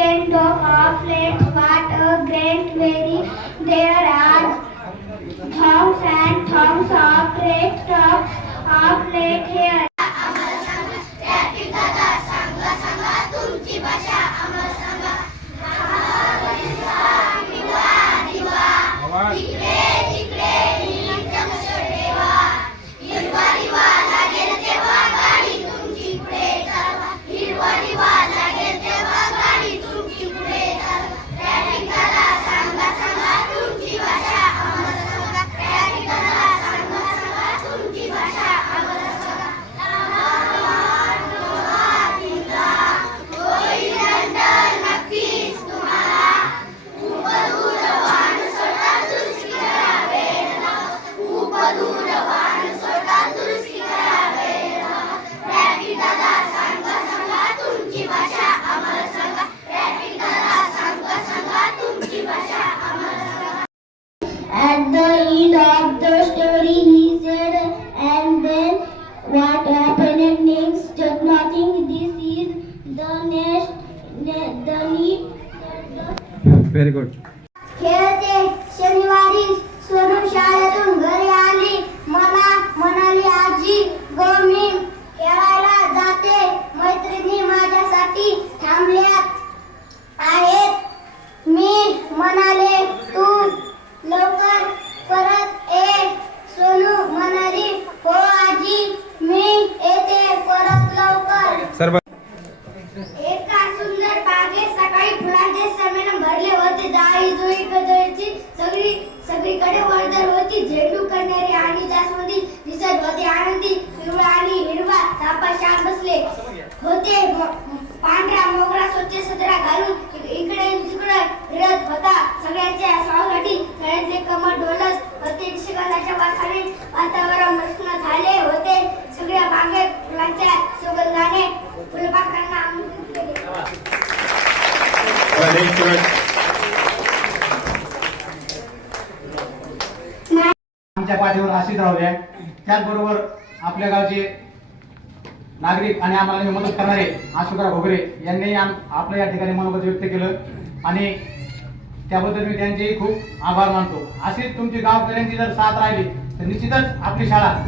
weekend of off late, what a great very there are. Thongs and thongs of great tops very good. होते जुई सगळी सगळीकडे वर्दळ होती. झेंडू करणारी आणि जास्वंदी दिसत होते. आनंदी पिवळा आणि हिरवा सापा शान बसले होते. पांढरा मोगरा स्वच्छ सदरा आमच्या पाठीवर अशीच राहूया त्याचबरोबर आपल्या गावचे नागरिक आणि आम्हाला मदत करणारे आशुकरा घोगरे यांनी आम- आपलं या ठिकाणी मनोगत व्यक्त केलं. आणि त्याबद्दल मी त्यांचेही खूप आभार मानतो. अशीच तुमची गावकऱ्यांची जर साथ राहिली तर निश्चितच आपली शाळा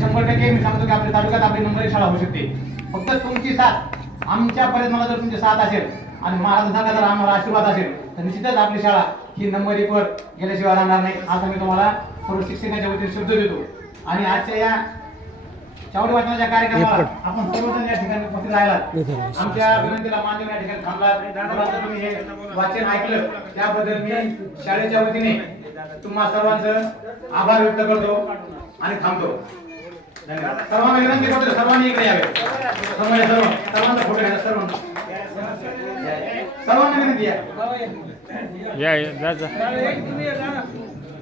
शंभर टक्के मी सांगतो की आपल्या तालुक्यात आपली नंबर शाळा होऊ शकते. फक्त तुमची साथ आमच्यापर्यंत मला जर तुमची साथ असेल आणि महाराजांचा जर आम्हाला आशीर्वाद असेल तर निश्चितच आपली शाळा ही नंबर एकवर गेल्याशिवाय राहणार नाही. असं मी तुम्हाला सर्व शिक्षकांच्या वतीने शब्द देतो. आणि आजच्या या चावडी वाचनाच्या कार्यक्रमाला आपण सर्वजण या ठिकाणी उपस्थित राहिलात. आमच्या विनंतीला मान्य या ठिकाणी थांबलात. तुम्ही हे वाचन ऐकलं त्याबद्दल मी शाळेच्या वतीने तुम्हा सर्वांचं आभार व्यक्त करतो आणि थांबतो. धन्यवाद. सर्वांना विनंती करतो सर्वांनी इकडे यावे. सर्वांनी सर्व सर्वांचा फोटो घ्या सर्वांना सर्वांना विनंती आहे या या, जा जा.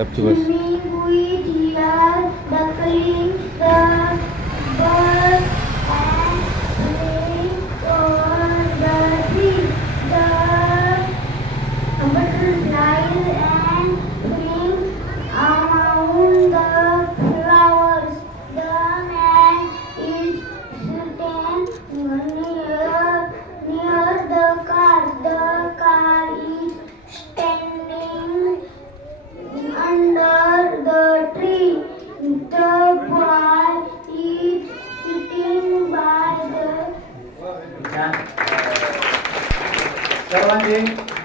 Up to us. Cảm.